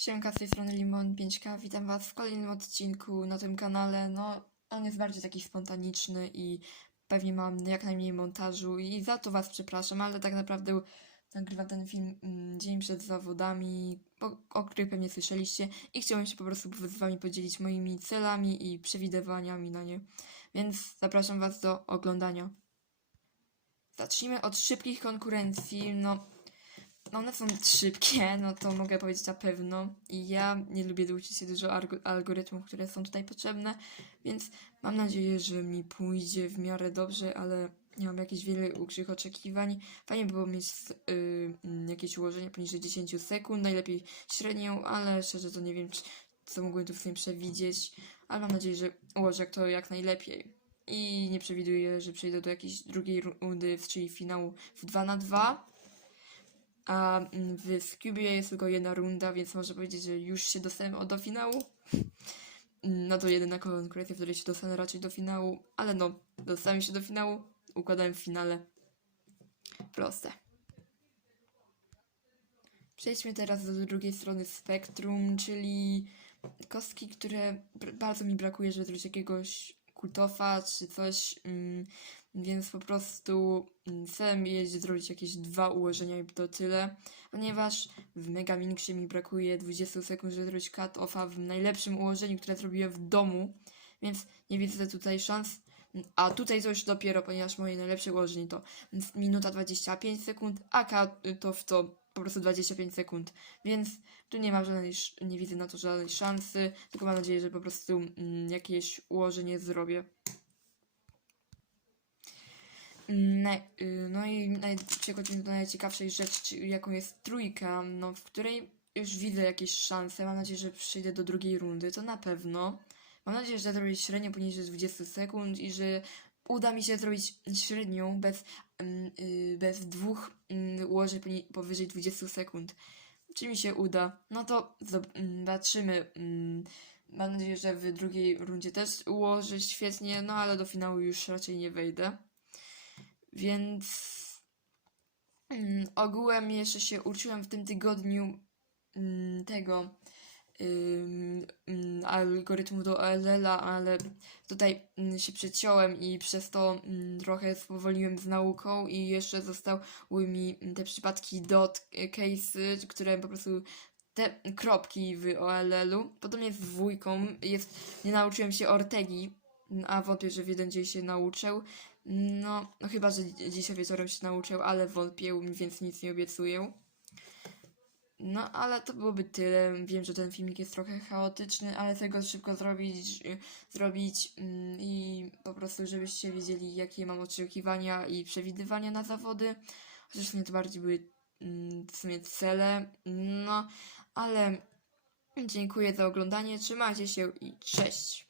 Siemka, z tej strony Limon 5K. Witam Was w kolejnym odcinku na tym kanale. No, on jest bardziej taki spontaniczny i pewnie mam jak najmniej montażu i za to Was przepraszam, ale tak naprawdę nagrywam ten film mm, dzień przed zawodami, o, o których pewnie słyszeliście i chciałem się po prostu z Wami podzielić moimi celami i przewidywaniami na nie. Więc zapraszam Was do oglądania. Zacznijmy od szybkich konkurencji. No one są szybkie, no to mogę powiedzieć na pewno. I ja nie lubię uczyć się dużo alg- algorytmów, które są tutaj potrzebne, więc mam nadzieję, że mi pójdzie w miarę dobrze, ale nie mam jakichś większych oczekiwań. Fajnie by było mieć y, mm, jakieś ułożenie poniżej 10 sekund, najlepiej średnią, ale szczerze to nie wiem, czy, co mogłem tu w tym przewidzieć, ale mam nadzieję, że ułożę to jak najlepiej. I nie przewiduję, że przejdę do jakiejś drugiej rundy, czyli finału w 2 na 2 a mm, w Scubie jest tylko jedna runda, więc można powiedzieć, że już się dostałem do finału. Mm, No to jedyna konkurencja, w której się dostanę raczej do finału, ale no, dostałem się do finału, układałem w finale. Proste. Przejdźmy teraz do drugiej strony spektrum, czyli kostki, które bardzo mi brakuje, żeby zrobić jakiegoś kultofa czy coś, mm, więc po prostu mm, celem jest zrobić jakieś dwa ułożenia i to tyle, ponieważ w Mega Minksie mi brakuje 20 sekund, żeby zrobić cut-offa w najlepszym ułożeniu, które zrobiłem w domu, więc nie widzę tutaj szans. A tutaj już dopiero, ponieważ moje najlepsze ułożenie to minuta 25 sekund, a cut-off to po prostu 25 sekund, więc tu nie ma żadnej, nie widzę na to żadnej szansy, tylko mam nadzieję, że po prostu mm, jakieś ułożenie zrobię. Mm, naj- y, No i najciekawszej rzeczy, czyli jaką jest trójka, no, w której już widzę jakieś szanse. Mam nadzieję, że przejdę do drugiej rundy, to na pewno. Mam nadzieję, że zrobię średnią poniżej 20 sekund i że uda mi się zrobić średnią bez, mm, y, bez dwóch mm, poni- powyżej 20 sekund. Czy mi się uda? No to mm, zobaczymy. Mam nadzieję, że w drugiej rundzie też ułożę świetnie, no ale do finału już raczej nie wejdę. Więc ogółem jeszcze się uczyłem w tym tygodniu tego algorytmu do OLL-a, ale tutaj mm, się przeciąłem i przez to mm, trochę spowoliłem z nauką i jeszcze zostały mi mm, te przypadki dot case'y, które po prostu te kropki w OLL-u. Podobnie z dwójką jest, nie nauczyłem się Ortegi, a wątpię, że w jeden dzień się nauczył. No, no chyba, że dzi- dzisiaj wieczorem się nauczył, ale wątpię, więc nic nie obiecuję. No, ale to byłoby tyle. Wiem, że ten filmik jest trochę chaotyczny, ale chcę go szybko zrobić, y, zrobić mm, i po prostu, żebyście wiedzieli, jakie mam oczekiwania i przewidywania na zawody. Chociaż w sumie to bardziej były mm, w sumie cele. No, ale dziękuję za oglądanie. Trzymajcie się i cześć.